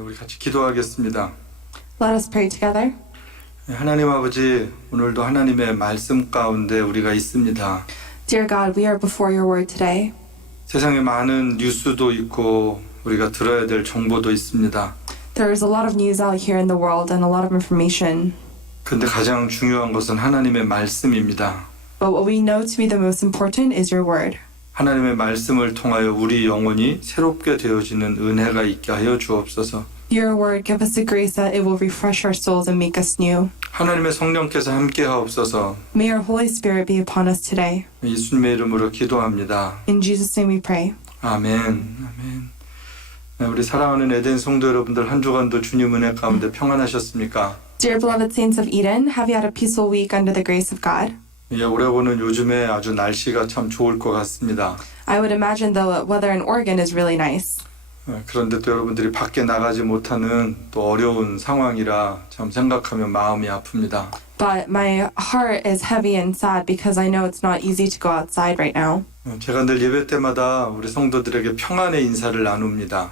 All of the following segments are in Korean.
우리 같이 기도하겠습니다. Let us pray together. 하나님 아버지, 오늘도 하나님의 말씀 가운데 우리가 있습니다. Dear God, we are before your word today. 세상에 많은 뉴스도 있고 우리가 들어야 될 정보도 있습니다. There is a lot of news out here in the world and a lot of information. 근데 가장 중요한 것은 하나님의 말씀입니다. But what we know to be the most important is your word. 하나님의 말씀을 통하여 우리 영혼이 새롭게 되어지는 은혜가 있게 하여 주옵소서. Your word give us the grace that it will refresh our souls and make us new. 하나님의 성령께서 함께 하옵소서. May our Holy Spirit be upon us today. 예수님의 이름으로 기도합니다. In Jesus' name we pray. 아멘. 아멘. 우리 사랑하는 에덴 성도 여러분들, 한 주간도 주님 은혜 가운데 평안하셨습니까? Dear beloved saints of Eden, have you had a peaceful week under the grace of God? 오레곤은 요즘에 아주 날씨가 참 좋을 것 같습니다. I would imagine the weather in Oregon is really nice. 그런데 또 여러분들이 밖에 나가지 못하는 또 어려운 상황이라 참 생각하면 마음이 아픕니다. But my heart is heavy and sad because I know it's not easy to go outside right now. 제가 늘 예배 때마다 우리 성도들에게 평안의 인사를 나눕니다.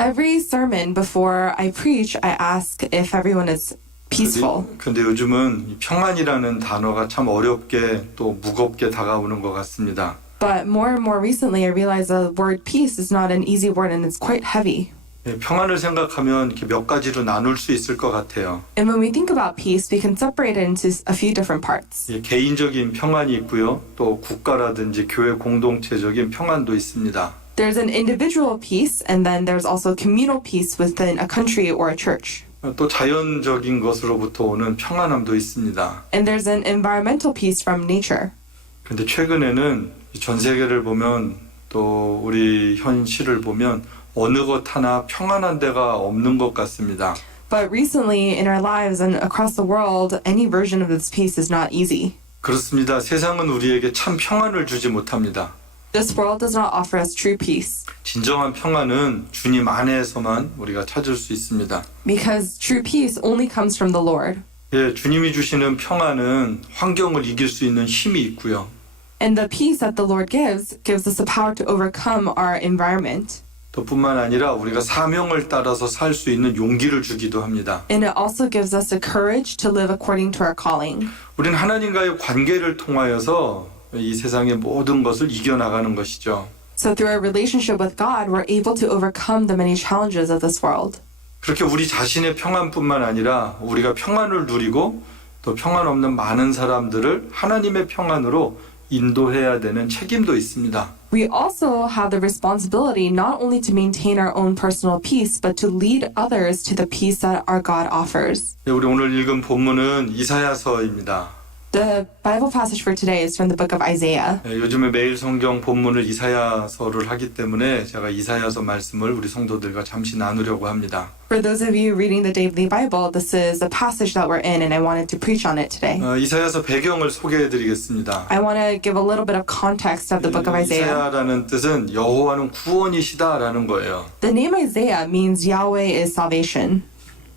Every sermon before I preach, I ask if everyone is peaceful. 근데 요즘은 이 평안이라는 단어가 참 어렵게 또 무겁게 다가오는 것 같습니다. But more and more recently, I realize the word peace is not an easy word and it's quite heavy. 평안을 생각하면 이렇게 몇 가지로 나눌 수 있을 것 같아요. And when we think about peace, we can separate it into a few different parts. 개인적인 평안이 있고요. 또 국가라든지 교회 공동체적인 평안도 있습니다. There's an individual peace, and then there's also communal peace within a country or a church. 또 자연적인 것으로부터 오는 평안함도 있습니다. And there's an environmental peace from nature. 근데 최근에는 전 세계를 보면 또 우리 현실을 보면 어느 것 하나 평안한 데가 없는 것 같습니다. But recently in our lives and across the world, any version of this peace is not easy. 그렇습니다. 세상은 우리에게 참 평안을 주지 못합니다. This world does not offer us true peace. 진정한 평안은 주님 안에서만 우리가 찾을 수 있습니다. Because true peace only comes from the Lord. 주님이 주시는 평안은 환경을 이길 수 있는 힘이 있고요. And the peace that the Lord gives us the power to overcome our environment. 또 뿐만 아니라 우리가 사명을 따라서 살 수 있는 용기를 주기도 합니다. And it also gives us the courage to live according to our calling. 우리는 하나님과의 관계를 통하여서 이 세상의 모든 것을 이겨나가는 것이죠. So through our relationship with God, we're able to overcome the many challenges of this world. 그렇게 우리 자신의 평안뿐만 아니라 우리가 평안을 누리고 또 평안 없는 많은 사람들을 하나님의 평안으로 인도해야 되는 책임도 있습니다. We also have the responsibility not only to maintain our own personal peace, but to lead others to the peace that our God offers. 우리 오늘 읽은 본문은 이사야서입니다. The Bible passage for today is from the book of Isaiah. 요즘에 매일 성경 본문을 이사야서를 하기 때문에 제가 이사야서 말씀을 우리 성도들과 잠시 나누려고 합니다. For those of you reading the daily Bible, this is the passage that we're in, and I wanted to preach on it today. 이사야서 배경을 소개해드리겠습니다. I want to give a little bit of context of the book of Isaiah. 이사야라는 뜻은 여호와는 구원이시다라는 거예요. The name Isaiah means Yahweh is salvation.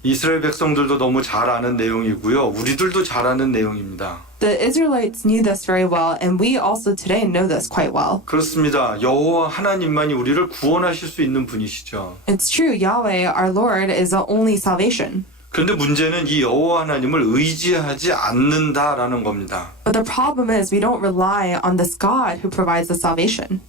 이스라엘 백성들도 너무 잘 아는 내용이고요. 우리들도 잘 아는 내용입니다. The Israelites knew this very well, and we also today know this quite well. 그렇습니다. 여호와 하나님만이 우리를 구원하실 수 있는 분이시죠. It's true, Yahweh, our Lord, is the only salvation. 그런데 문제는 이 여호와 하나님을 의지하지 않는다라는 겁니다. But the problem is we don't rely on this God who provides the salvation.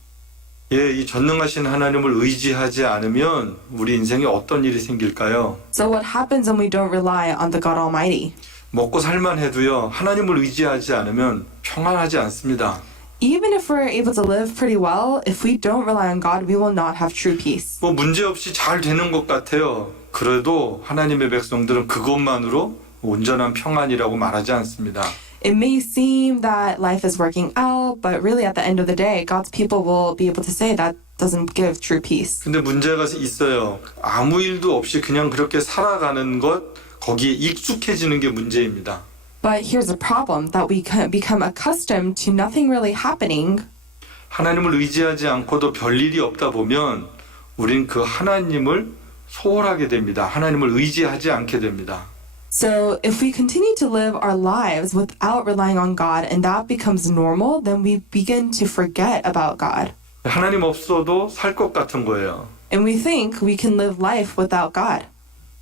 이 전능하신 하나님을 의지하지 않으면 우리 인생에 어떤 일이 생길까요? So what happens when we don't rely on the God Almighty? 먹고 살만 해도요, 하나님을 의지하지 않으면 평안하지 않습니다. Even if we're able to live pretty well, if we don't rely on God, we will not have true peace. 문제없이 잘 되는 것 같아요. 그래도 하나님의 백성들은 그것만으로 온전한 평안이라고 말하지 않습니다. It may seem that life is working out, but really at the end of the day, God's people will be able to say that doesn't give true peace. 근데 문제가 있어요. 아무 일도 없이 그냥 그렇게 살아가는 것, 거기에 익숙해지는 게 문제입니다. But here's the problem, that we become accustomed to nothing really happening. 하나님을 의지하지 않고도 별일이 없다 보면 우린 그 하나님을 소홀하게 됩니다. 하나님을 의지하지 않게 됩니다. So if we continue to live our lives without relying on God and that becomes normal, then we begin to forget about God. 하나님 없어도 살 것 같은 거예요. And we think we can live life without God.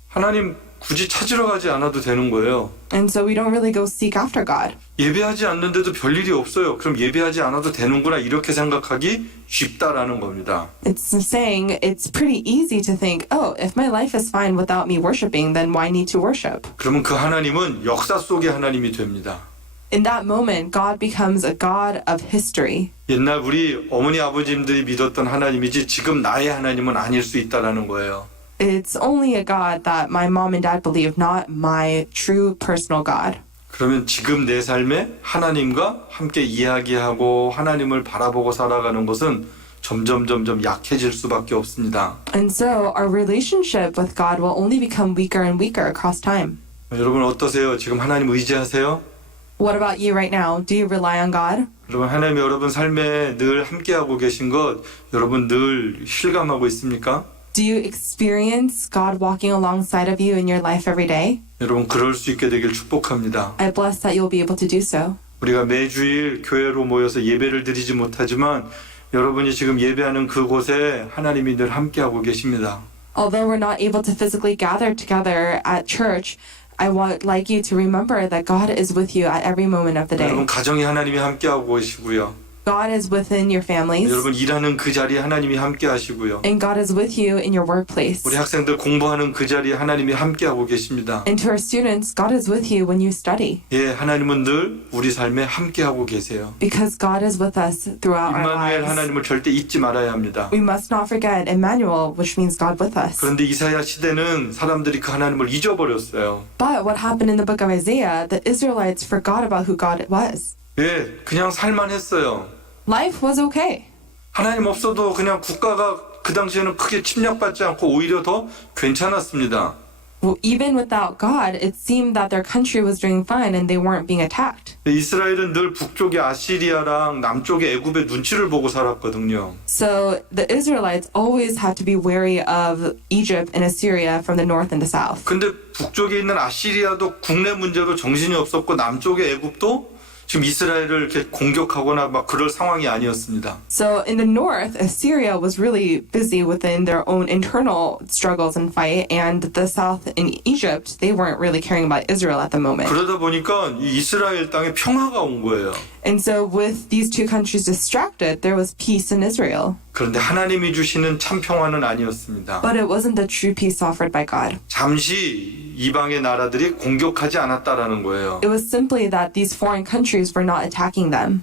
하나님 굳이 찾으러 가지 않아도 되는 거예요. And so we don't really go seek after God. 예배하지 않는데도 별일이 없어요. 그럼 예배하지 않아도 되는구나 이렇게 생각하기 쉽다라는 겁니다. It's saying it's pretty easy to think, oh, if my life is fine without me worshiping, then why need to worship? 그러면 그 하나님은 역사 속의 하나님이 됩니다. In that moment, God becomes a God of history. 옛날 우리 어머니 아버님들이 믿었던 하나님이지 지금 나의 하나님은 아닐 수 있다라는 거예요. It's only a God that my mom and dad believe, not my true personal God. 그러면 지금 내 삶에 하나님과 함께 이야기하고 하나님을 바라보고 살아가는 것은 점점 약해질 수밖에 없습니다. And so our relationship with God will only become weaker and weaker across time. 여러분 어떠세요? 지금 하나님 의지하세요? What about you right now? Do you rely on God? 여러분 하나님이 여러분 삶에 늘 함께하고 계신 것 여러분 늘 실감하고 있습니까? Do you experience God walking alongside of you in your life every day? 여러분 그럴 수 있게 되길 축복합니다. I bless that you'll be able to do so. 우리가 매주일 교회로 모여서 예배를 드리지 못하지만 여러분이 지금 예배하는 그곳에 하나님이 늘 함께하고 계십니다. Although we're not able to physically gather together at church, I would like you to remember that God is with you at every moment of the day. 여러분 가정에 하나님이 함께하고 계시고요. God is within your families, 여러분 일하는 그 자리에 하나님이 함께하시고요. and God is with you in your workplace. 우리 학생들 공부하는 그 자리에 하나님이 함께하고 계십니다. And to our students, God is with you when you study, 예, 하나님은 늘 우리 삶에 함께하고 계세요. because God is with us throughout our 임마누엘 lives. 하나님을 절대 잊지 말아야 합니다. We must not forget Emmanuel, which means God with us. 그런데 이사야 시대는 사람들이 그 하나님을 잊어버렸어요. But what happened in the book of Isaiah, the Israelites forgot about who God was. 예, 그냥 살만했어요. Life was okay. 하나님 없어도 그냥 국가가 그 당시에는 크게 침략받지 않고 오히려 더 괜찮았습니다. Well, even without God, it seemed that their country was doing fine and they weren't being attacked. 이스라엘은 늘 북쪽의 아시리아랑 남쪽의 애굽의 눈치를 보고 살았거든요. So the Israelites always had to be wary of Egypt and Assyria from the north and the south. 근데 북쪽에 있는 아시리아도 국내 문제로 정신이 없었고 남쪽의 애굽도 지금 이스라엘을 이렇게 공격하거나 막 그럴 상황이 아니었습니다. So in the north, Assyria was really busy within their own internal struggles and fight, and the south in Egypt, they weren't really caring about Israel at the moment. 그러다 보니까 이 이스라엘 땅에 평화가 온 거예요. And so with these two countries distracted, there was peace in Israel. 그런데 하나님이 주시는 참 평화는 아니었습니다. But it wasn't the true peace offered by God. 잠시 이방의 나라들이 공격하지 않았다라는 거예요. It was simply that these foreign countries were not attacking them.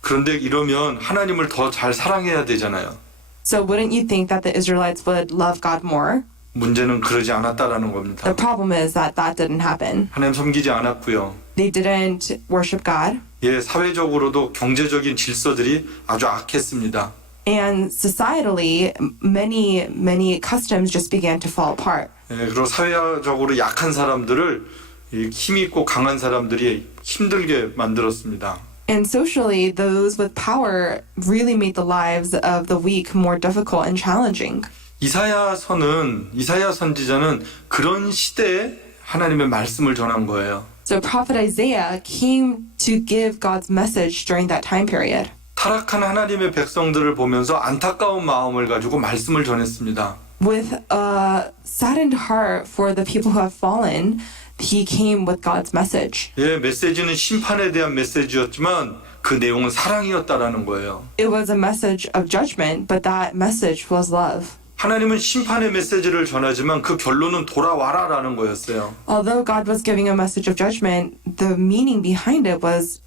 그런데 이러면 하나님을 더 잘 사랑해야 되잖아요. So wouldn't you think that the Israelites would love God more? 문제는 그러지 않았다라는 겁니다. The problem is that that didn't happen. 하나님 섬기지 않았고요. They didn't worship God. 예, 사회적으로도 경제적인 질서들이 아주 악했습니다. And societally, many customs just began to fall apart. 예, 그리고 사회적으로 약한 사람들을 이 힘 있고 강한 사람들이 힘들게 만들었습니다. And socially, those with power really made the lives of the weak more difficult and challenging. 이사야 선지자는 그런 시대에 하나님의 말씀을 전한 거예요. So prophet Isaiah came to give God's message during that time period. 타락한 하나님의 백성들을 보면서 안타까운 마음을 가지고 말씀을 전했습니다. With a saddened heart for the people who have fallen, he came with God's message. 예, 메시지는 심판에 대한 메시지였지만 그 내용은 사랑이었다라는 거예요. It was a message of judgment, but that message was love. 하나님은 심판의 메시지를 전하지만 그 결론은 돌아와라라는 거였어요. Although God was giving a message of judgment, the meaning behind it was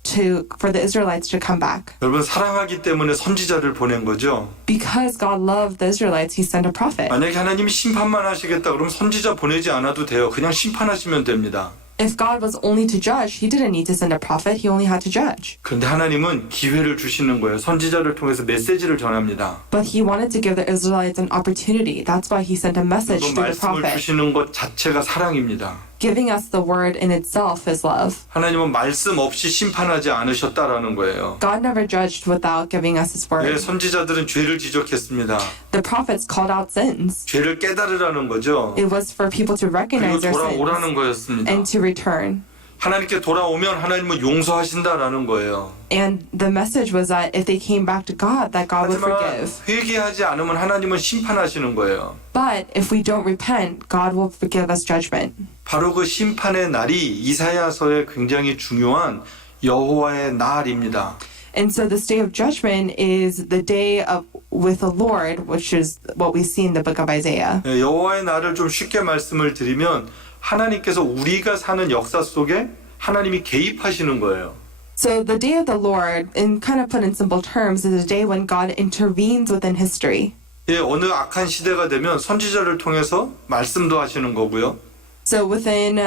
for the Israelites to come back. 여러분 사랑하기 때문에 선지자를 보낸 거죠. Because God loved the Israelites, he sent a prophet. 만약에 하나님이 심판만 하시겠다 그러면 선지자 보내지 않아도 돼요. 그냥 심판하시면 됩니다. If God was only to judge, he didn't need to send a prophet, he only had to judge. 그런데 하나님은 기회를 주시는 거예요. 선지자를 통해서 메시지를 전합니다. But he wanted to give the Israelites an opportunity. That's why he sent a message 그 through the 말씀을 prophet. 주시는 것 자체가 사랑입니다. Giving us the word in itself is love. 하나님은 말씀 없이 심판하지 않으셨다라는 거예요. God never judged without giving us his 예, word. 선지자들은 죄를 지적했습니다. The prophets called out sins. 죄를 깨달으라는 거죠. It was for people to 그리고 recognize their 돌아오라는 sins 거였습니다. and to return. 하나님께 돌아오면 하나님은 용서하신다라는 거예요. And the message was that if they came back to God, that God would 하지만 forgive. 회개하지 않으면 하나님은 심판하시는 거예요. But if we don't repent, God will give us judgment. 바로 그 심판의 날이 이사야서의 굉장히 중요한 여호와의 날입니다. And so this day of judgment is the day of with the Lord, which is what we see in the book of Isaiah. 예, 여호와의 날을 좀 쉽게 말씀을 드리면 하나님께서 우리가 사는 역사 속에 하나님이 개입하시는 거예요. So the day of the Lord, and kind of put in simple terms, is a day when God intervenes within history. 예, 어느 악한 시대가 되면 선지자를 통해서 말씀도 하시는 거고요. So within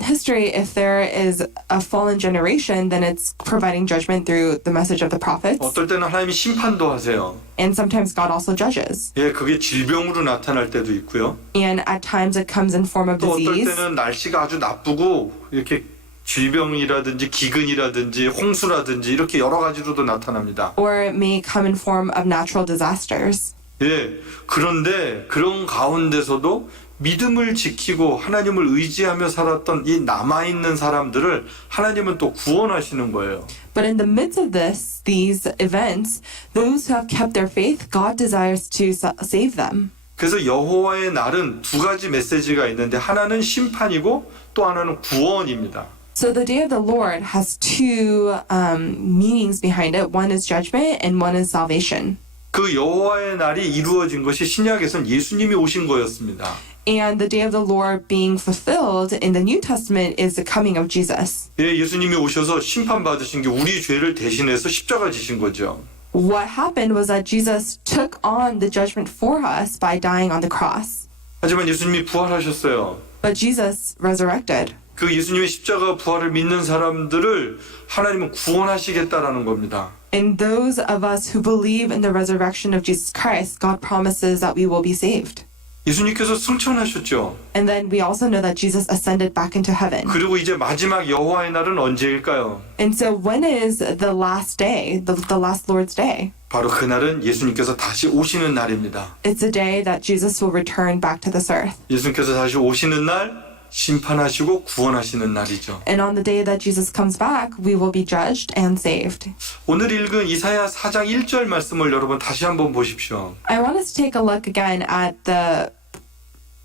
history, if there is a fallen generation, then it's providing judgment through the message of the prophets. 어떨 때는 하나님이 심판도 하세요. And sometimes God also judges. 예, 그게 질병으로 나타날 때도 있고요. And at times it comes in form of 또 어떨 disease. 때는 날씨가 아주 나쁘고 이렇게 질병이라든지 기근이라든지 홍수라든지 이렇게 여러 가지로도 나타납니다. Or it may come in form of natural disasters. 예, 그런데 그런 가운데서도 믿음을 지키고 하나님을 의지하며 살았던 이 남아있는 사람들을 하나님은 또 구원하시는 거예요. But in the midst of these events, those who have kept their faith, God desires to save them. 그래서 여호와의 날은 두 가지 메시지가 있는데 하나는 심판이고 또 하나는 구원입니다. So the day of the Lord has two meanings behind it. One is judgment and one is salvation. 그 여호와의 날이 이루어진 것이 신약에선 예수님이 오신 거였습니다. And the day of the Lord being fulfilled in the New Testament is the coming of Jesus. 예, 예수님이 오셔서 심판받으신 게 우리 죄를 대신해서 십자가 지신 거죠. What happened was that Jesus took on the judgment for us by dying on the cross. 하지만 예수님이 부활하셨어요. But Jesus resurrected. 그 예수님의 십자가 부활을 믿는 사람들을 하나님은 구원하시겠다라는 겁니다. And those of us who believe in the resurrection of Jesus Christ, God promises that we will be saved. 예수님께서 승천하셨죠. And then we also know that Jesus ascended back into heaven. 그리고 이제 마지막 여호와의 날은 언제일까요? And so when is the last day, the last Lord's day? 바로 그날은 예수님께서 다시 오시는 날입니다. It's the day that Jesus will return back to this earth. 예수님께서 다시 오시는 날 심판하시고 구원하시는 날이죠. And on the day that Jesus comes back, we will be judged and saved. 오늘 읽은 이사야 4장 1절 말씀을 여러분 다시 한번 보십시오. I want us to take a look again at the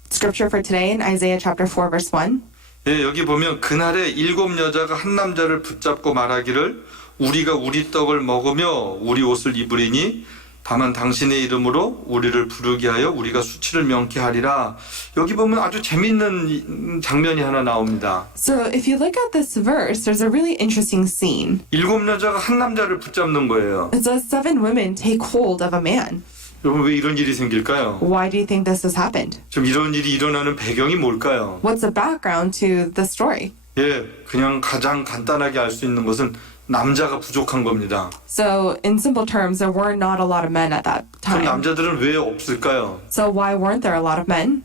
scripture for today in Isaiah chapter 4 verse 1. 예, 여기 보면 그날에 7 여자가 한 남자를 붙잡고 말하기를 우리가 우리 떡을 먹으며 우리 옷을 입으리니 다만 당신의 이름으로 우리를 부르게 하여 우리가 수치를 명케 하리라. 여기 보면 아주 재밌는 장면이 하나 나옵니다. So if you look at this verse, there's a really interesting scene. 7 여자가 한 남자를 붙잡는 거예요. It says 7 women take hold of a man. 여러분 왜 이런 일이 생길까요? Why do you think this has happened? 좀 이런 일이 일어나는 배경이 뭘까요? What's the background to the story? 예, 그냥 가장 간단하게 알 수 있는 것은 남자가 부족한 겁니다. So in simple terms, there were not a lot of men at that 그럼 time. 남자들은 왜 없을까요? So why weren't there a lot of men?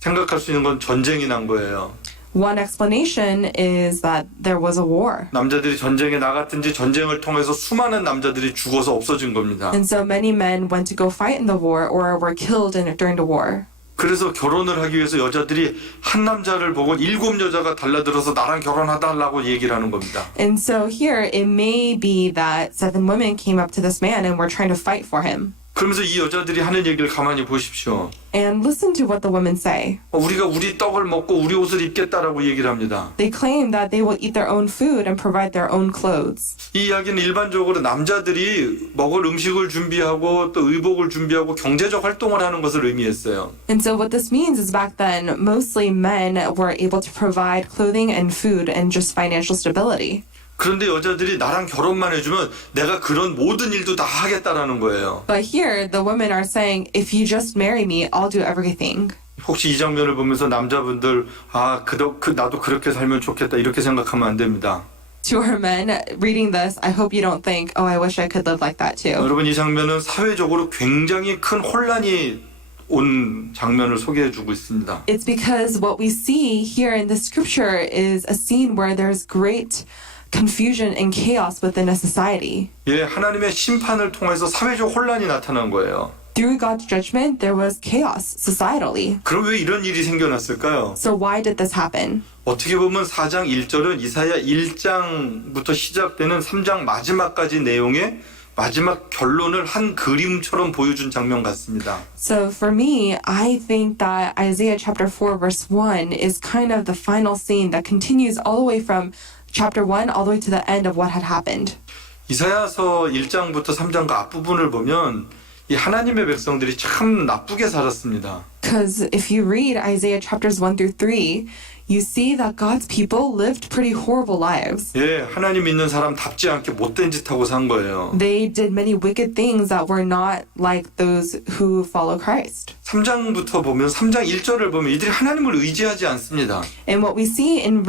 생각할 수 있는 건 전쟁이 난 거예요. One explanation is that there was a war. 남자들이 전쟁에 나갔든지 전쟁을 통해서 수많은 남자들이 죽어서 없어진 겁니다. And so many men went to go fight in the war or were killed during the war. 그래서 결혼을 하기 위해서 여자들이 한 남자를 보고 7 여자가 달라들어서 나랑 결혼하달라고 얘기를 하는 겁니다. And so here it may be that 7 women came up to this man and were trying to fight for him. 그러면서 이 여자들이 하는 얘기를 가만히 보십시오. And listen to what the women say. 우리가 우리 떡을 먹고 우리 옷을 입겠다라고 얘기를 합니다. They claim that they will eat their own food and provide their own clothes. 이 이야기는 일반적으로 남자들이 먹을 음식을 준비하고 또 의복을 준비하고 경제적 활동을 하는 것을 의미했어요. And so what this means is back then, mostly men were able to provide clothing and food and just financial stability. 그런데 여자들이 나랑 결혼만 해주면 내가 그런 모든 일도 다 하겠다라는 거예요. But here, the women are saying, if you just marry me, I'll do everything. 혹시 이 장면을 보면서 남자분들 나도 그렇게 살면 좋겠다 이렇게 생각하면 안 됩니다. To our men reading this, I hope you don't think, oh, I wish I could live like that too. 여러분 이 장면은 사회적으로 굉장히 큰 혼란이 온 장면을 소개해주고 있습니다. It's because what we see here in the scripture is a scene where there's great confusion and chaos within a society. 예, 하나님의 심판을 통해서 사회적 혼란이 나타난 거예요. through God's judgment, there was chaos societally. 그럼 왜 이런 일이 생겨났을까요? So why did this happen? 어떻게 보면 4장 1절은 이사야 1장부터 시작되는 3장 마지막까지 내용의 마지막 결론을 한 그림처럼 보여준 장면 같습니다. So for me, I think that Isaiah chapter 4 verse 1 is kind of the final scene that continues all the way from chapter 1 all the way to the end of what had happened. 이사야서 1장부터 3장과 앞부분을 보면 이 하나님의 백성들이 참 나쁘게 살았습니다. Because if you read Isaiah chapters 1 through 3, you see that God's people lived pretty horrible lives. 예, 하나님 믿는 사람답지 않게 못된 짓 하고 산 거예요. They did many wicked things that were not like those who follow Christ. 3장부터 보면 3장 1절을 보면 이들이 하나님을 의지하지 않습니다. And what we see in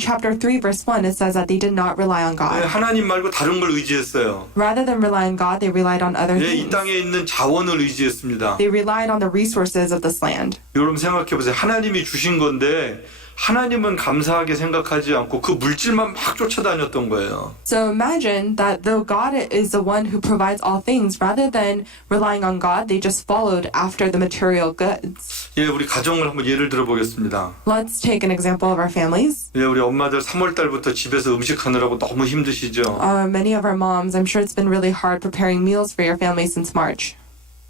chapter 3 verse 1, it says that they did not rely on 예, God. 하나님 말고 다른 걸 의지했어요. Rather than rely on God, they relied on other 예, 이 things. 땅에 있는 자원을 의지했습니다. They relied on the resources of this land. 여러분 생각해 보세요. 하나님이 주신 건데 하나님은 감사하게 생각하지 않고 그 물질만 막 쫓아다녔던 거예요. So imagine that though God is the one who provides all things, rather than relying on God, they just followed after the material goods. 예, 우리 가정을 한번 예를 들어 보겠습니다. Let's take an example of our families. 예, 우리 엄마들 3월 달부터 집에서 음식 하느라고 너무 힘드시죠. Many of our moms, I'm sure it's been really hard preparing meals for your family since March.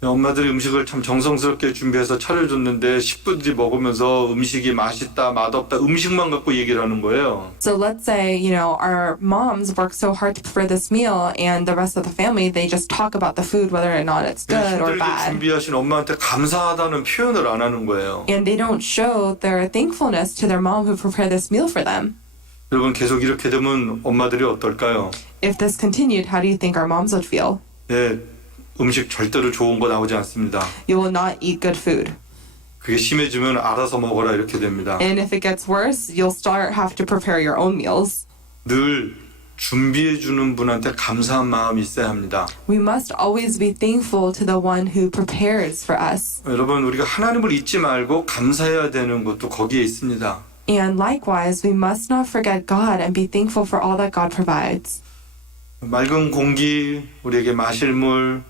예, 엄마들이 음식을 참 정성스럽게 준비해서 차려줬는데 식구들이 먹으면서 음식이 맛있다, 맛없다, 음식만 갖고 얘기를 하는 거예요. So let's say, our moms work so hard to prepare this meal and the rest of the family, they just talk about the food, whether or not it's 예, good or 힘들게 bad. 준비하신 엄마한테 감사하다는 표현을 안 하는 거예요. And they don't show their thankfulness to their mom who prepared this meal for them. 여러분 계속 이렇게 되면 엄마들이 어떨까요? If this continued, how do you think our moms would feel? 예, 음식 절대로 좋은 거 나오지 않습니다. You will not eat good food. 그게 심해지면 알아서 먹어라 이렇게 됩니다. And if it gets worse, you'll have to prepare your own meals. 늘 준비해 주는 분한테 감사한 마음이 있어야 합니다. We must always be thankful to the one who prepares for us. 여러분 우리가 하나님을 잊지 말고 감사해야 되는 것도 거기에 있습니다. And likewise, we must not forget God and be thankful for all that God provides. 맑은 공기, 우리에게 마실 물,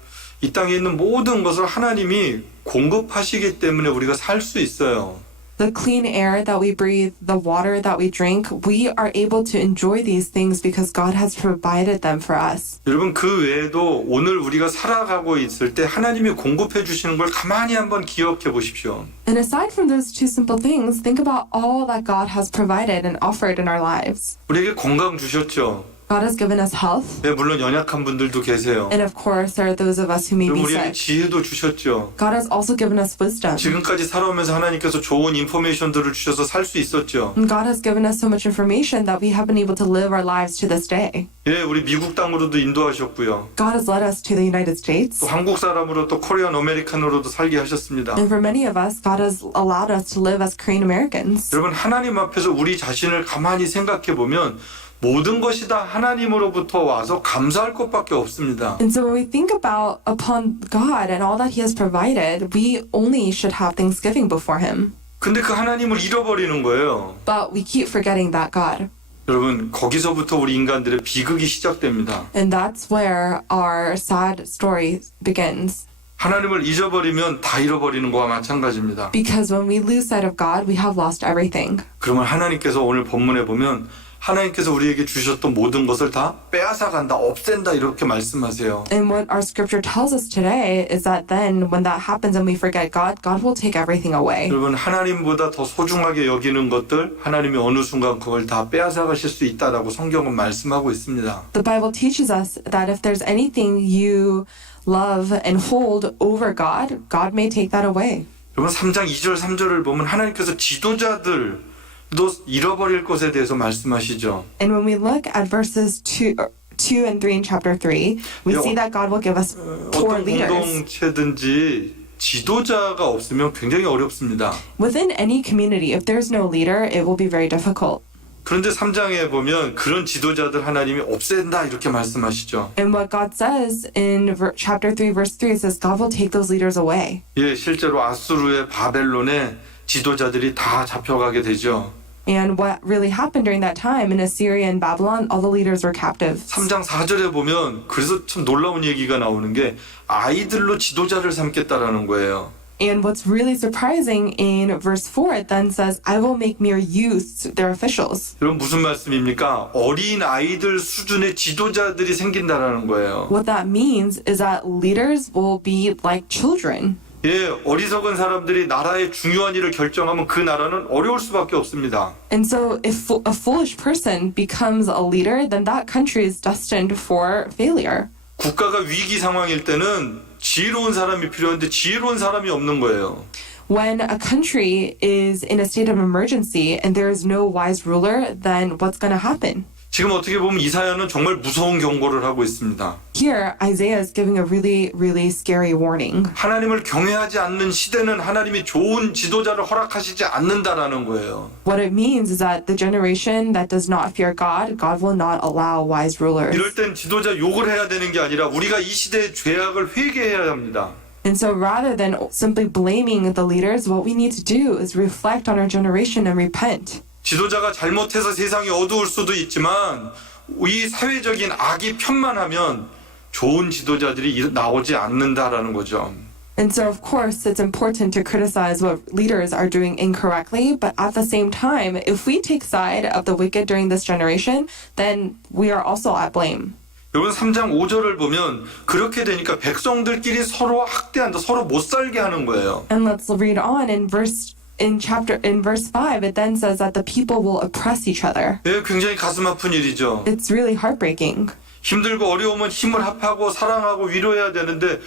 이 땅에 있는 모든 것을 하나님이 공급하시기 때문에 우리가 살 수 있어요. The clean air that we breathe, the water that we drink, we are able to enjoy these things because God has provided them for us. 여러분 그 외에도 오늘 우리가 살아가고 있을 때 하나님이 공급해 주시는 걸 가만히 한번 기억해 보십시오. And aside from those two simple things, think about all that God has provided and offered in our lives. 우리에게 건강 주셨죠. God has given us health, 네, 물론 연약한 분들도 계세요. and of course, there are those of us who may 그리고 be 우리에게 sick. 지혜도 주셨죠. God has also given us wisdom. 지금까지 살아오면서 하나님께서 좋은 인포메이션들을 주셔서 살 수 있었죠. And God has given us so much information that we have been able to live our lives to this day. 예, 우리 미국 땅으로도 인도하셨고요. God has led us to the United States. 또 한국 사람으로 또 코리안 아메리칸으로도 살게 하셨습니다. And for many of us, God has allowed us to live as Korean Americans. 여러분 하나님 앞에서 우리 자신을 가만히 생각해 보면 모든 것이 다 하나님으로부터 와서 감사할 것밖에 없습니다. And so when we think about upon God and all that He has provided, we only should have thanksgiving before Him. 근데 그 하나님을 잃어버리는 거예요. But we keep forgetting that God. 여러분 거기서부터 우리 인간들의 비극이 시작됩니다. And that's where our sad story begins. 하나님을 잊어버리면 다 잃어버리는 거와 마찬가지입니다. Because when we lose sight of God, we have lost everything. 그러면 하나님께서 오늘 본문에 보면 하나님께서 우리에게 주셨던 모든 것을 다 빼앗아간다, 없앤다 이렇게 말씀하세요. And what our scripture tells us today is that then when that happens and we forget God, God will take everything away. 여러분 하나님보다 더 소중하게 여기는 것들 하나님이 어느 순간 그걸 다 빼앗아가실 수 있다라고 성경은 말씀하고 있습니다. The Bible teaches us that if there's anything you love and hold over God, God may take that away. 여러분 3장 2절 3절을 보면 하나님께서 지도자들도 잃어버릴 것에 대해서 말씀하시죠. And when we look at verses 2 and 3 in chapter 3, we 야, see that God will give us poor 어떤 leaders. 공동체든지 지도자가 없으면 굉장히 어렵습니다. Within any community, if there's no leader, it will be very difficult. 그런데 3장에 보면 그런 지도자들 하나님이 없앤다 이렇게 말씀하시죠. And what God says in chapter 3, verse 3, it says God will take those leaders away. 예, 실제로 아수르의 바벨론에 지도자들이 다 잡혀가게 되죠. And what really happened during that time in Assyria and Babylon, all the leaders were captives. 3장 4절에 보면 그래서 참 놀라운 얘기가 나오는 게 아이들로 지도자를 삼겠다라는 거예요. And what's really surprising in verse 4, it then says, I will make mere youths their officials. 여러분 무슨 말씀입니까? 어린 아이들 수준의 지도자들이 생긴다라는 거예요. What that means is that leaders will be like children. 예, 어리석은 사람들이 나라의 중요한 일을 결정하면 그 나라는 어려울 수밖에 없습니다. And so if a foolish person becomes a leader, then that country is destined for failure. 국가가 위기 상황일 때는 지혜로운 사람이 필요한데 지혜로운 사람이 없는 거예요. When a country is in a state of emergency and there is no wise ruler, then what's going to happen? 지금 어떻게 보면 이사야는 정말 무서운 경고를 하고 있습니다. Here, Isaiah is giving a really, really scary warning. 하나님을 경외하지 않는 시대는 하나님이 좋은 지도자를 허락하시지 않는다라는 거예요. What it means is that the generation that does not fear God, God will not allow wise rulers. 이럴 땐 지도자 욕을 해야 되는 게 아니라 우리가 이 시대의 죄악을 회개해야 합니다. And so rather than simply blaming the leaders, what we need to do is reflect on our generation and repent. 지도자가 잘못해서 세상이 어두울 수도 있지만 이 사회적인 악이 편만하면 좋은 지도자들이 나오지 않는다라는 거죠. And so, of course, it's important to criticize what leaders are doing incorrectly, but at the same time, if we take side of the wicked during this generation, then we are also at blame. 여러분 3장 5절을 보면 그렇게 되니까 백성들끼리 서로 학대한다, 서로 못 살게 하는 거예요. And let's read on in verse 5, it then says that the people will oppress each other. 예, 굉장히 가슴 아픈 일이죠. It's really heartbreaking. 힘들고 어려우면 힘을 합하고 사랑하고 위로해야 되는데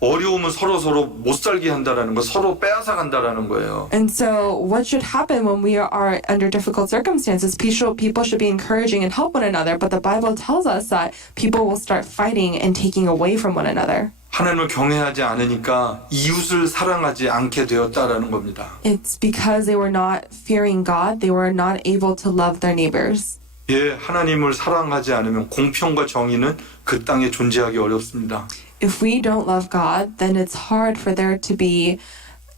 어려우면 서로 못 살게 한다라는 거, 서로 빼앗아 간다라는 거예요. And so what should happen when we are under difficult circumstances? People should be encouraging and help one another, but the Bible tells us that people will start fighting and taking away from one another. 하나님을 경외하지 않으니까 이웃을 사랑하지 않게 되었다라는 겁니다. It's because they were not fearing God, they were not able to love their neighbors. 예, 하나님을 사랑하지 않으면 공평과 정의는 그 땅에 존재하기 어렵습니다. If we don't love God, then it's hard for there to be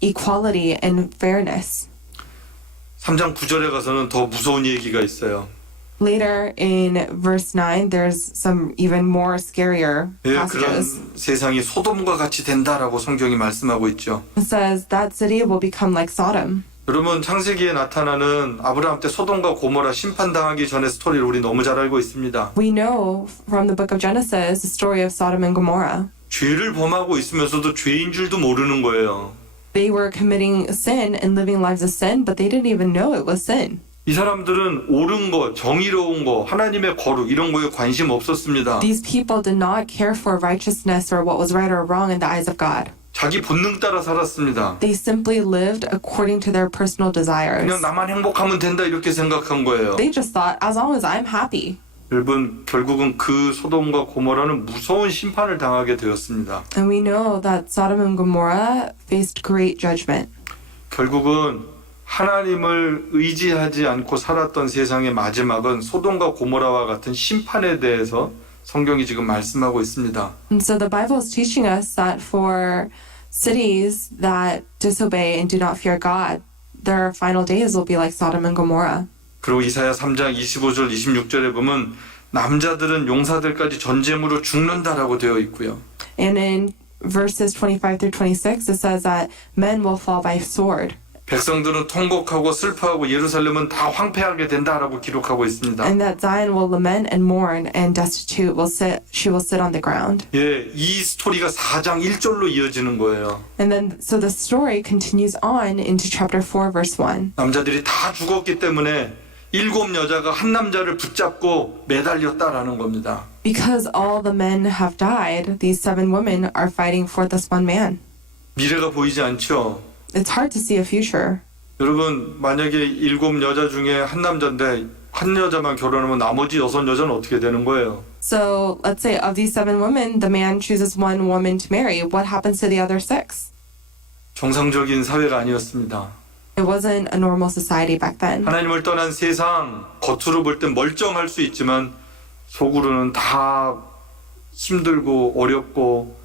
equality and fairness. 3장 9절에 가서는 더 무서운 얘기가 있어요. Later in verse 9, there's some even more scarier 예, 그런 passages. 세상이 소돔과 같이 된다라고 성경이 말씀하고 있죠. It says that city will become like Sodom. 여러분 창세기에 나타나는 아브라함 때 소돔과 고모라 심판당하기 전의 스토리를 우리 너무 잘 알고 있습니다. We know from the book of Genesis the story of Sodom and Gomorrah. 죄를 범하고 있으면서도 죄인 줄도 모르는 거예요. They were committing sin and living lives of sin, but they didn't even know it was sin. 이 사람들은 옳은 거, 정의로운 거, 하나님의 거룩 이런 거에 관심 없었습니다. These people did not care for righteousness or what was right or wrong in the eyes of God. 자기 본능 따라 살았습니다. They simply lived according to their personal desires. 그냥 나만 행복하면 된다 이렇게 생각한 거예요. They just thought, as long as I'm happy. 여러분 결국은 그 소돔과 고모라는 무서운 심판을 당하게 되었습니다. And we know that Sodom and Gomorrah faced great judgment. 결국은 하나님을 의지하지 않고 살았던 세상의 마지막은 소돔과 고모라와 같은 심판에 대해서 성경이 지금 말씀하고 있습니다. And so the Bible is teaching us that for cities that disobey and do not fear God, their final days will be like Sodom and Gomorrah. 그리고 이사야 3장 25절 26절에 보면 남자들은 용사들까지 전쟁으로 죽는다라고 되어 있고요. And in verses 25 through 26, it says that men will fall by sword. 백성들은 통곡하고 슬퍼하고 예루살렘은 다 황폐하게 된다라고 기록하고 있습니다. And that Zion will lament and mourn, and destitute she will sit on the ground. 예, 이 스토리가 4장 1절로 이어지는 거예요. And then, so the story continues on into chapter 4, verse 1. 남자들이 다 죽었기 때문에 7 여자가 한 남자를 붙잡고 매달렸다라는 겁니다. Because all the men have died, these 7 women are fighting for this one man. 미래가 보이지 않죠? It's hard to see a future. 여러분 만약에 7 여자 중에 한 남자인데 한 여자만 결혼하면 나머지 6 여자는 어떻게 되는 거예요? So let's say of these 7 women, the man chooses one woman to marry. What happens to the other 6? 정상적인 사회가 아니었습니다. It wasn't a normal society back then. 하나님을 떠난 세상 겉으로 볼 땐 멀쩡할 수 있지만 속으로는 다 힘들고 어렵고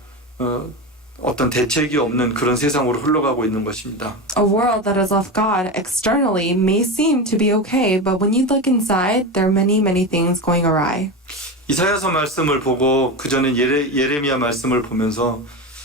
어떤 대책이 없는 그런 세상으로 흘러가고 있는 것입니다. A world that has left God externally may seem to be okay, but when you look inside, there are many, many things going awry. 이사야서 말씀을 보고 그 전에 예레미야 말씀을 보면서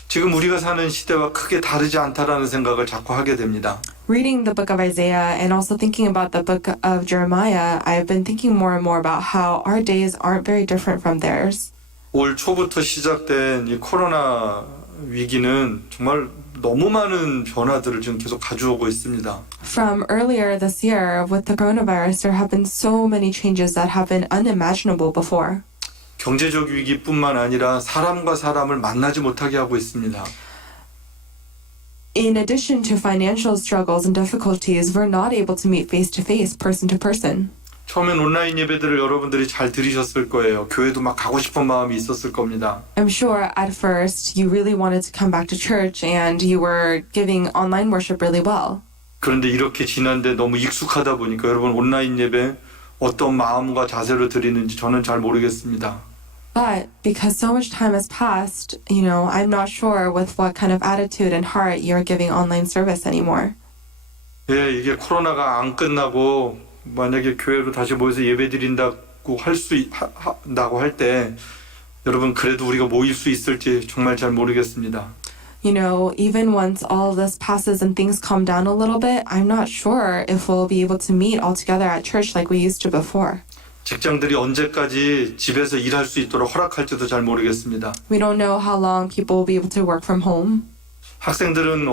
지금 우리가 사는 시대와 크게 다르지 않다라는 생각을 자꾸 하게 됩니다. Reading the book of Isaiah and also thinking about the book of Jeremiah, I've been thinking more and more about how our days aren't very different from theirs. 올 초부터 시작된 이 코로나 위기는 정말 너무 많은 변화들을 지금 계속 가져오고 있습니다. From earlier this year, with the coronavirus, there have been so many changes that have been unimaginable before. 경제적 위기뿐만 아니라 사람과 사람을 만나지 못하게 하고 있습니다. In addition to financial struggles and difficulties, we're not able to meet face to face, person to person. 처음엔 온라인 예배들을 여러분들이 잘 들으셨을 거예요. 교회도 막 가고 싶은 마음이 있었을 겁니다. I'm sure at first you really wanted to come back to church and you were giving online worship really well. 그런데 이렇게 지난데 너무 익숙하다 보니까 여러분 온라인 예배 어떤 마음과 자세로 드리는지 저는 잘 모르겠습니다. But because so much time has passed, I'm not sure with what kind of attitude and heart you're giving online service anymore. 예, 이게 코로나가 안 끝나고 만약에 교회로 다시 모여서 예배 드린다고 한다고 할 때 여러분 그래도 우리가 모일 수 있을지 정말 잘 모르겠습니다. Even once all of this passes and things calm down a little bit, I'm not sure if we'll be able to meet all together at church like we used to before. 직장들이 언제까지 집에서 일할 수 있도록 허락할지도 잘 모르겠습니다. We don't know how long people will be able to work from home. 학생들은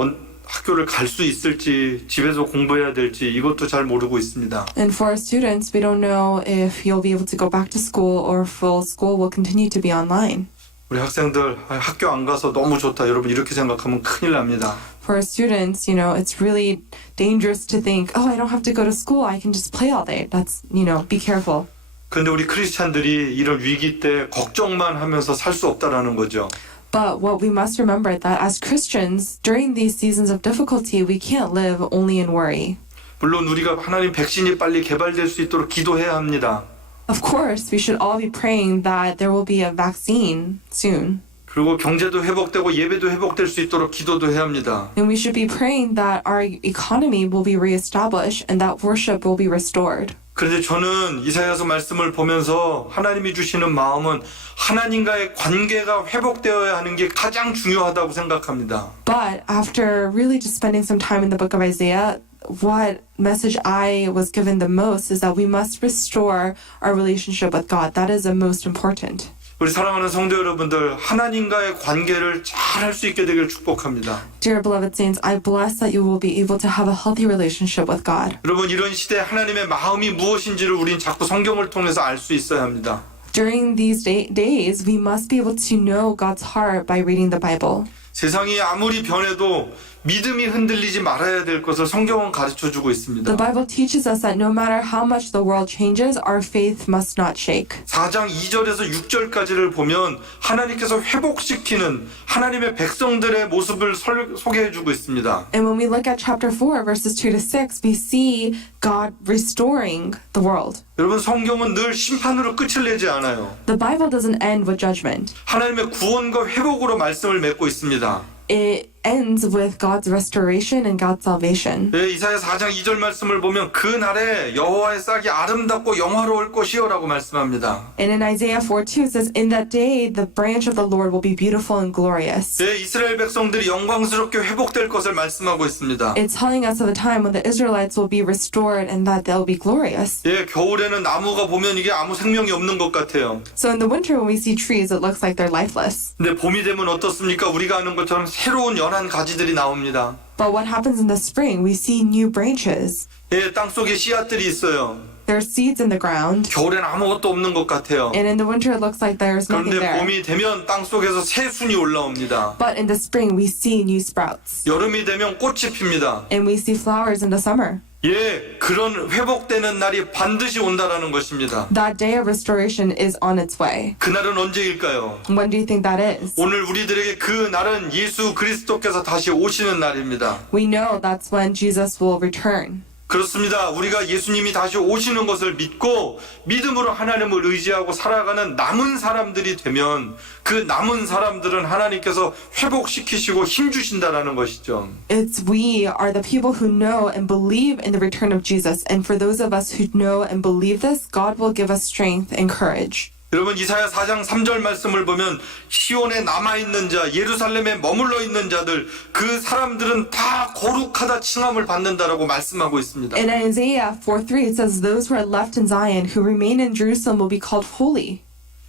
학교를 갈 수 있을지 집에서 공부해야 될지 이것도 잘 모르고 있습니다. And for students, we don't know if you'll be able to go back to school or if school will continue to be online. 우리 학생들 학교 안 가서 너무 좋다. 여러분 이렇게 생각하면 큰일 납니다. For students, it's really dangerous to think, oh, I don't have to go to school. I can just play all day. That's, be careful. 그런데 우리 크리스찬들이 이런 위기 때 걱정만 하면서 살 수 없다라는 거죠. But what we must remember that as Christians, during these seasons of difficulty, we can't live only in worry. 물론 우리가 하나님 백신이 빨리 개발될 수 있도록 기도해야 합니다. Of course, we should all be praying that there will be a vaccine soon. 그리고 경제도 회복되고 예배도 회복될 수 있도록 기도도 해야 합니다. And we should be praying that our economy will be reestablished and that worship will be restored. 그런데 저는 이사야서 말씀을 보면서 하나님이 주시는 마음은 하나님과의 관계가 회복되어야 하는 게 가장 중요하다고 생각합니다. But after really just spending some time in the book of Isaiah, what message I was given the most is that we must restore our relationship with God. That is the most important. 우리 사랑하는 성도 여러분들, 하나님과의 관계를 잘 할 수 있게 되길 축복합니다. Dear beloved saints, I bless that you will be able to have a healthy relationship with God. 여러분 이런 시대에 하나님의 마음이 무엇인지를 우린 자꾸 성경을 통해서 알 수 있어야 합니다. During these days, we must be able to know God's heart by reading the Bible. 세상이 아무리 변해도 믿음이 흔들리지 말아야 될 것을 성경은 가르쳐주고 있습니다. The Bible teaches us that no matter how much the world changes, our faith must not shake. 4장 2절에서 6절까지를 보면 하나님께서 회복시키는 하나님의 백성들의 모습을 소개해주고 있습니다. And when we look at chapter 4, verses 2 to 6, we see God restoring the world. 여러분 성경은 늘 심판으로 끝을 내지 않아요. The Bible doesn't end with judgment. 하나님의 구원과 회복으로 말씀을 맺고 있습니다. It ends with God's restoration and God's salvation. 예, 이사야 4장 2절 말씀을 보면 그 날에 여호와의 싹이 아름답고 영화로울 것이요라고 말씀합니다. And in Isaiah 4:2 it says, "In that day the branch of the Lord will be beautiful and glorious." 예, 이스라엘 백성들이 영광스럽게 회복될 것을 말씀하고 있습니다. It's telling us of a time when the Israelites will be restored and that they'll be glorious. 예, 겨울에는 나무가 보면 이게 아무 생명이 없는 것 같아요. So in the winter when we see trees, it looks like they're lifeless. 근데 봄이 되면 어떻습니까? 우리가 아는 것처럼 새로운 연한 가지들이 나옵니다. But what happens in the spring? We see new branches. 예, 땅 속에 씨앗들이 있어요. There are seeds in the ground. 겨울엔 아무것도 없는 것 같아요. And in the winter it looks like there's nothing 그런데 there. 봄이 되면 땅 속에서 새순이 올라옵니다. But in the spring we see new sprouts. 여름이 되면 꽃이 핍니다. And we see flowers in the summer. 예, 그런 회복되는 날이 반드시 온다라는 것입니다. That day of restoration is on its way. 그날은 언제일까요? When do you think that is? 오늘 우리들에게 그 날은 예수 그리스도께서 다시 오시는 날입니다. We know that's when Jesus will return. 그렇습니다. 우리가 예수님이 다시 오시는 것을 믿고 믿음으로 하나님을 의지하고 살아가는 남은 사람들이 되면 그 남은 사람들은 하나님께서 회복시키시고 힘주신다라는 것이죠. It's we are the people who know and believe in the return of Jesus. And for those of us who know and believe this, God will give us strength and courage. 여러분 이사야 4장 3절 말씀을 보면 시온에 남아있는 자, 예루살렘에 머물러 있는 자들, 그 사람들은 다 거룩하다 칭함을 받는다라고 말씀하고 있습니다. In Isaiah 4:3, it says, those who are left in Zion, who remain in Jerusalem, will be called holy.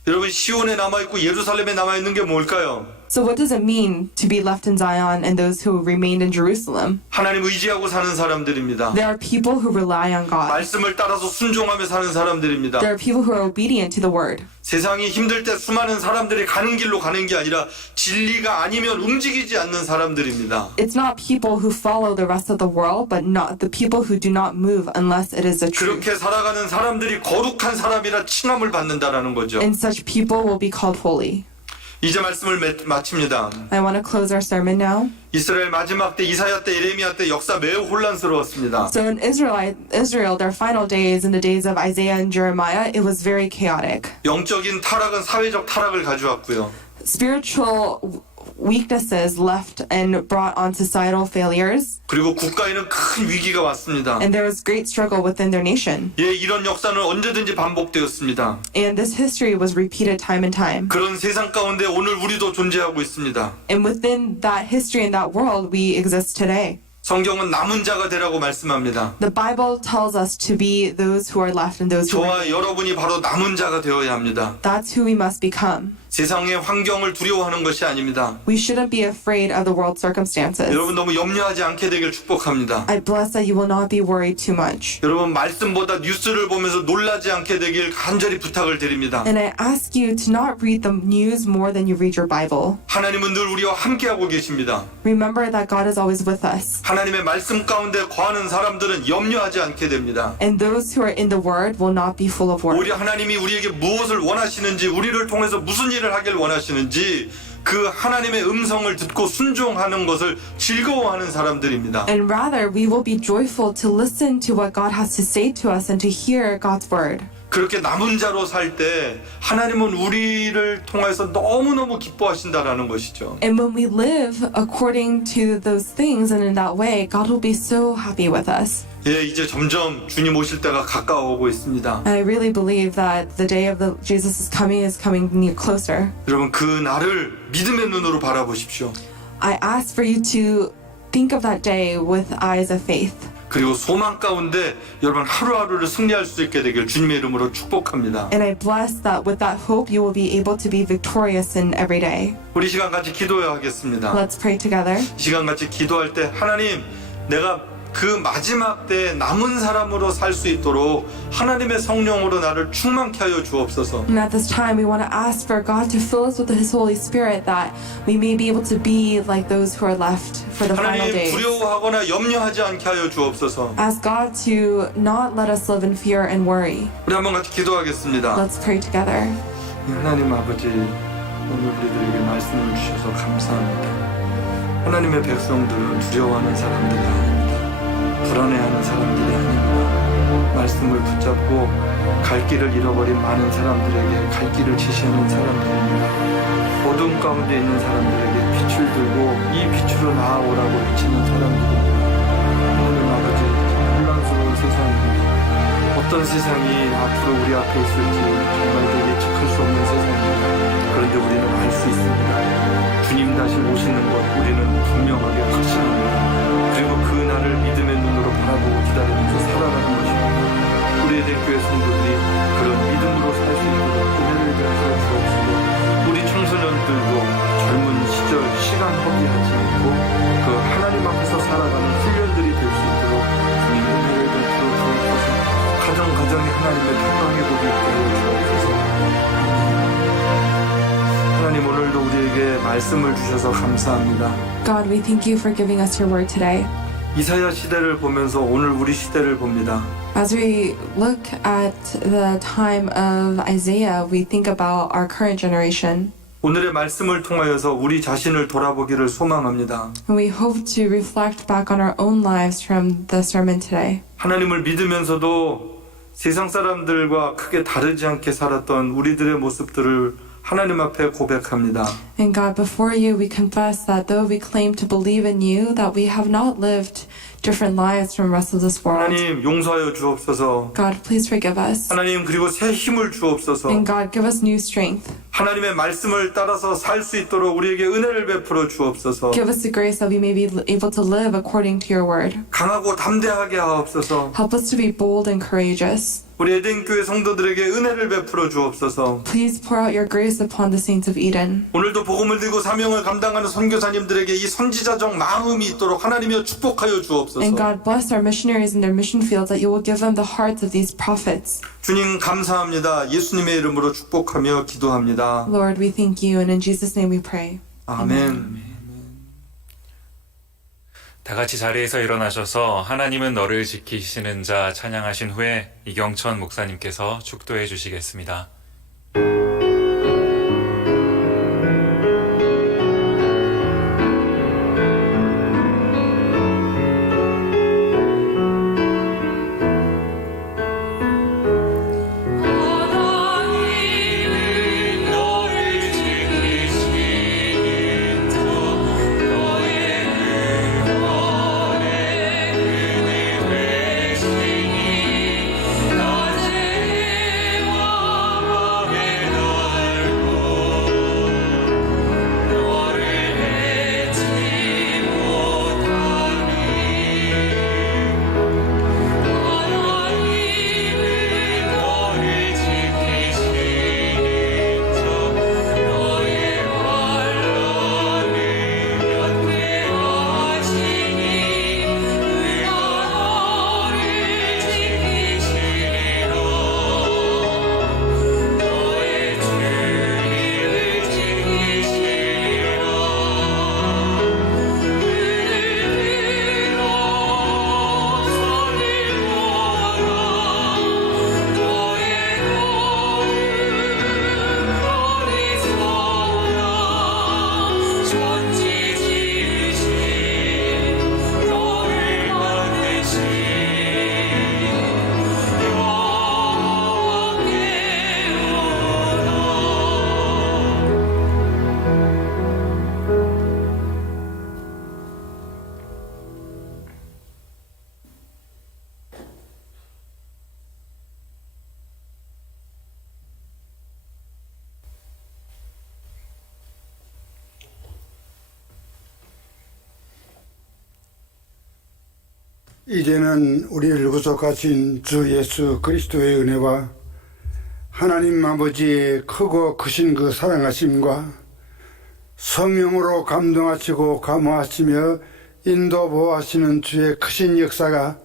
여러분 시온에 남아있고 예루살렘에 남아있는 게 뭘까요? So what does it mean to be left in Zion and those who remained in Jerusalem? 하나님 의지하고 사는 사람들입니다. There are people who rely on God. 말씀을 따라서 순종하며 사는 사람들입니다. There are people who are obedient to the word. 세상이 힘들 때 수많은 사람들이 가는 길로 가는 게 아니라 진리가 아니면 움직이지 않는 사람들입니다. It's not people who follow the rest of the world, but not the people who do not move unless it is the truth. 그렇게 살아가는 사람들이 거룩한 사람이라 칭함을 받는다라는 거죠. And such people will be called holy. 이제 말씀을 마칩니다. I want to close our sermon now. 이스라엘 마지막 때 이사야 때 예레미야 때 역사 매우 혼란스러웠습니다. So in Israel, their final days, in the days of Isaiah and Jeremiah, it was very chaotic. 영적인 타락은 사회적 타락을 가져왔고요. Spiritual weaknesses left and brought on societal failures, 그리고 국가에는 큰 위기가 왔습니다. and there was great struggle within their nation. 예, 이런 역사는 언제든지 반복되었습니다. And this history was repeated time and time. 그런 세상 가운데 오늘 우리도 존재하고 있습니다. And within that history and that world, we exist today. 성경은 남은 자가 되라고 말씀합니다. The Bible tells us to be those who are left and those who 저와 여러분이 바로 남은 자가 되어야 합니다. That's who we must become. 세상의 환경을 두려워하는 것이 아닙니다. We shouldn't be afraid of the world's circumstances. 여러분 너무 염려하지 않게 되길 축복합니다. I bless that you will not be worried too much. 여러분 말씀보다 뉴스를 보면서 놀라지 않게 되길 간절히 부탁을 드립니다. And I ask you to not read the news more than you read your Bible. 하나님은 늘 우리와 함께하고 계십니다. Remember that God is always with us. 하나님의 말씀 가운데 거하는 사람들은 염려하지 않게 됩니다. And those who are in the Word will not be full of worry. 오히려 하나님이 우리에게 무엇을 원하시는지, 우리를 통해서 무슨 일을 하길 원하시는지 그 하나님의 음성을 듣고 순종하는 것을 즐거워하는 사람들입니다. And rather, we will be joyful to listen to what God has to say to us and to hear God's Word. 그렇게 남은 자로 살 때 하나님은 우리를 통해서 너무너무 기뻐하신다라는 것이죠. And when we live according to those things and in that way, God will be so happy with us. 예, 이제 점점 주님 오실 때가 가까워오고 있습니다. And I really believe that the day of Jesus is coming near closer. 여러분 그 날을 믿음의 눈으로 바라보십시오. I ask for you to think of that day with eyes of faith. 그리고 소망 가운데 여러분 하루하루를 승리할 수 있게 되길 주님의 이름으로 축복합니다. And I bless that with that hope you will be able to be victorious in every day. 우리 시간 같이 기도해야 하겠습니다. Let's pray together. 시간 같이 기도할 때 하나님 내가 그 마지막 때에 남은 사람으로 살 수 있도록 하나님의 성령으로 나를 충만케 하여 주옵소서. And at this time, we want to ask for God to fill us with His Holy Spirit that we may be able to be like those who are left for the final 하나님 days. 두려워하거나 염려하지 않게 하여 주옵소서. Ask God to not let us live in fear and worry. 우리 한번 같이 기도하겠습니다. Let's pray together. 하나님 아버지 오늘 우리들에게 말씀을 주셔서 감사합니다. 하나님의 백성들은 두려워하는 사람들이 아닙니다. 불안해하는 사람들이 아닙니다. 말씀을 붙잡고 갈 길을 잃어버린 많은 사람들에게 갈 길을 제시하는 사람들입니다. 어둠 가운데 있는 사람들에게 빛을 들고 이 빛으로 나아오라고 외치는 사람들입니다. 하나님 아버지 혼란스러운 세상입니다. 어떤 세상이 앞으로 우리 앞에 있을지 정말 예측할 수 없는 세상입니다. 그런데 우리는 알 수 있습니다. 주님 다시 오시는 것 우리는 분명하게 확신합니다. 그리고 그 날을 믿음의 눈으로 바라보고 기다리면서 살아가는 것입니다. 우리 에덴교회 성도들이 그런 믿음으로 살 수 있도록 은혜를 베풀어 주옵시고 우리 청소년들도 젊은 시절 시간 허비하지 않고 그 하나님 앞에서 살아가는 훈련들이 될 수 있도록 주님 은혜를 베풀어 주옵소서. 가정가정에 하나님의 평강 회복이 있게 하여 주옵소서. 하나님 오늘도 우리에게 말씀을 주셔서 감사합니다. God, we thank you for giving us your word today. 이사야 시대를 보면서 오늘 우리 시대를 봅니다. As we look at the time of Isaiah, we think about our current generation. 오늘의 말씀을 통하여서 우리 자신을 돌아보기를 소망합니다. And we hope to reflect back on our own lives from the sermon today. 하나님을 믿으면서도 세상 사람들과 크게 다르지 않게 살았던 우리들의 모습들을 하나님 앞에 고백합니다. And God, before you, we confess that though we claim to believe in you, that we have not lived different lives from the rest of this world. 하나님 용서하여 주옵소서. God, please forgive us. 하나님 그리고 새 힘을 주옵소서. And God, give us new strength. 하나님의 말씀을 따라서 살 수 있도록 우리에게 은혜를 베풀어 주옵소서. Give us the grace that we may be able to live according to your word. 강하고 담대하게 하옵소서. Help us to be bold and courageous. 우리 에덴교회 성도들에게 은혜를 베풀어 주옵소서. Please pour out your grace upon the saints of Eden. 오늘도 복음을 들고 사명을 감당하는 선교사님들에게 이 선지자적 마음이 있도록 하나님이여 축복하여 주옵소서. And God bless our missionaries in their mission fields, that you will give them the hearts of these prophets. 주님 감사합니다. 예수님의 이름으로 축복하며 기도합니다. Lord, we thank you, and in Jesus' name we pray. 아멘. 다 같이 자리에서 일어나셔서 하나님은 너를 지키시는 자 찬양하신 후에 이경천 목사님께서 축도해 주시겠습니다. 이제는 우리를 구속하신 주 예수 그리스도의 은혜와 하나님 아버지의 크고 크신 그 사랑하심과 성령으로 감동하시고 감화하시며 인도 보호하시는 주의 크신 역사가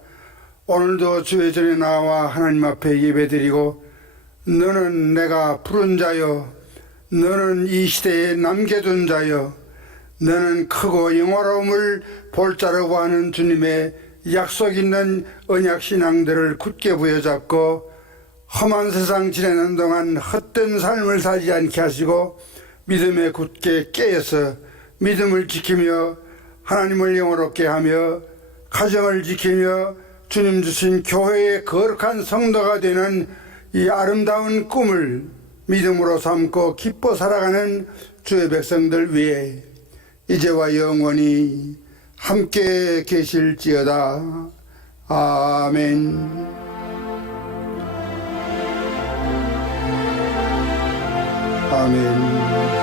오늘도 주의 전에 나와 하나님 앞에 예배드리고 너는 내가 부른 자여 너는 이 시대에 남겨둔 자여 너는 크고 영화로움을 볼 자라고 하는 주님의 약속 있는 언약신앙들을 굳게 부여잡고 험한 세상 지내는 동안 헛된 삶을 살지 않게 하시고 믿음에 굳게 깨어서 믿음을 지키며 하나님을 영화롭게 하며 가정을 지키며 주님 주신 교회의 거룩한 성도가 되는 이 아름다운 꿈을 믿음으로 삼고 기뻐 살아가는 주의 백성들 위해 이제와 영원히 함께 계실지어다. 아멘. 아멘.